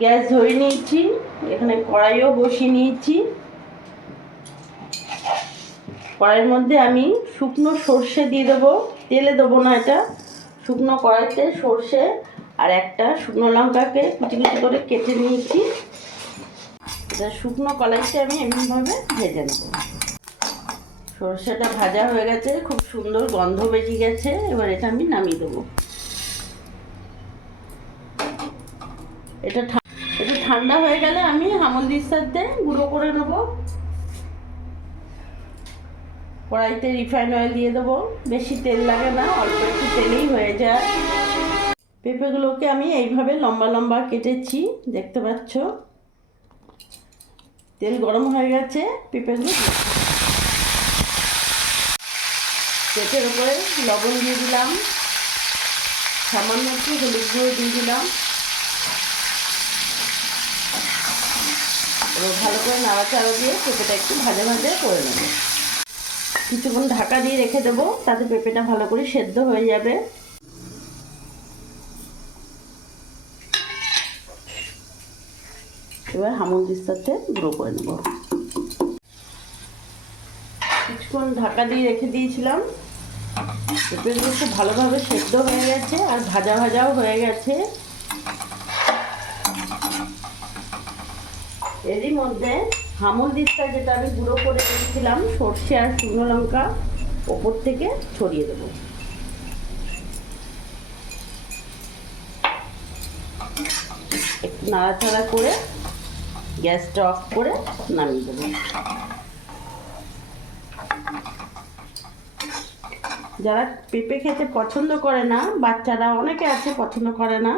Gas ধরে নিয়েছি, এখানে কড়াইও বসিয়ে নিয়েছি। কড়াইয়ের মধ্যে আমি শুকনো সর্ষে দিয়ে দেবো, তেলে দেবো না, এটা শুকনো কড়াইতে সর্ষে আর একটা শুকনো লঙ্কাকে কুচি কুচি করে কেটে নিয়েছি। এটা শুকনো কড়াইতে আমি এমনিভাবে ভেজে নেব। সর্ষেটা ভাজা হয়ে গেছে, খুব সুন্দর গন্ধ বেরিয়ে গেছে। এবার এটা আমি নামিয়ে দেবো। এটা ঠান্ডা হয়ে গেলে আমি আমন্দির সাথে গুঁড়ো করে নেব। কড়াইতে রিফাইন অয়েল দিয়ে দেবো, বেশি তেল লাগে না, অল্প একটু তেলেই হয়ে যায়। পেঁপেগুলোকে আমি এইভাবে লম্বা লম্বা কেটেছি, দেখতে পাচ্ছ। তেল গরম হয়ে গেছে, পেঁপেগুলো পেঁপের উপরে লবণ দিয়ে দিলাম, সামান্য একটু হলুদ গুঁড়ো দিয়ে দিলাম। এবার ভালো করে নাড়াচাড়া দিয়ে পেঁপেটা একটু ভাজা ভাজা করে নেব। কিছুক্ষণ ঢাকা দিয়ে রেখে দেবো, তাতে পেঁপেটা ভালো করে সেদ্ধ হয়ে যাবে। এবার আমন্দির সাথে গুঁড়ো করে নেব। কিছুক্ষণ ঢাকা দিয়ে রেখে দিয়েছিলাম, পেঁপেগুলো খুব ভালোভাবে সেদ্ধ হয়ে গেছে আর ভাজা ভাজাও হয়ে গেছে। এরই মধ্যে আমন্দিরটা যেটা আমি গুঁড়ো করে রেখেছিলাম সর্ষে আর শুকনো লঙ্কা ওপর থেকে ছড়িয়ে দেবো। একটু নাড়াচাড়া করে গ্যাসটা অফ করে নামিয়ে দেবো। যারা পেঁপে খেতে পছন্দ করে না, বাচ্চারা অনেকে আছে পছন্দ করে না,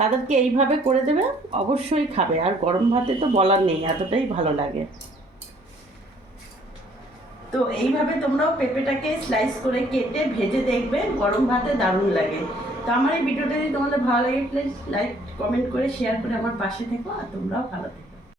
তাদেরকে এইভাবে করে দেবে, অবশ্যই খাবে। আর গরম ভাতে তো বলার নেই, এতটাই ভালো লাগে। তো এইভাবে তোমরাও পেঁপেটাকে স্লাইস করে কেটে ভেজে দেখবে, গরম ভাতে দারুণ লাগে। তো আমার এই ভিডিওটা যদি তোমাদের ভালো লাগে প্লিজ লাইক কমেন্ট করে শেয়ার করে আমার পাশে থেকো, আর তোমরাও ভালো থেকো।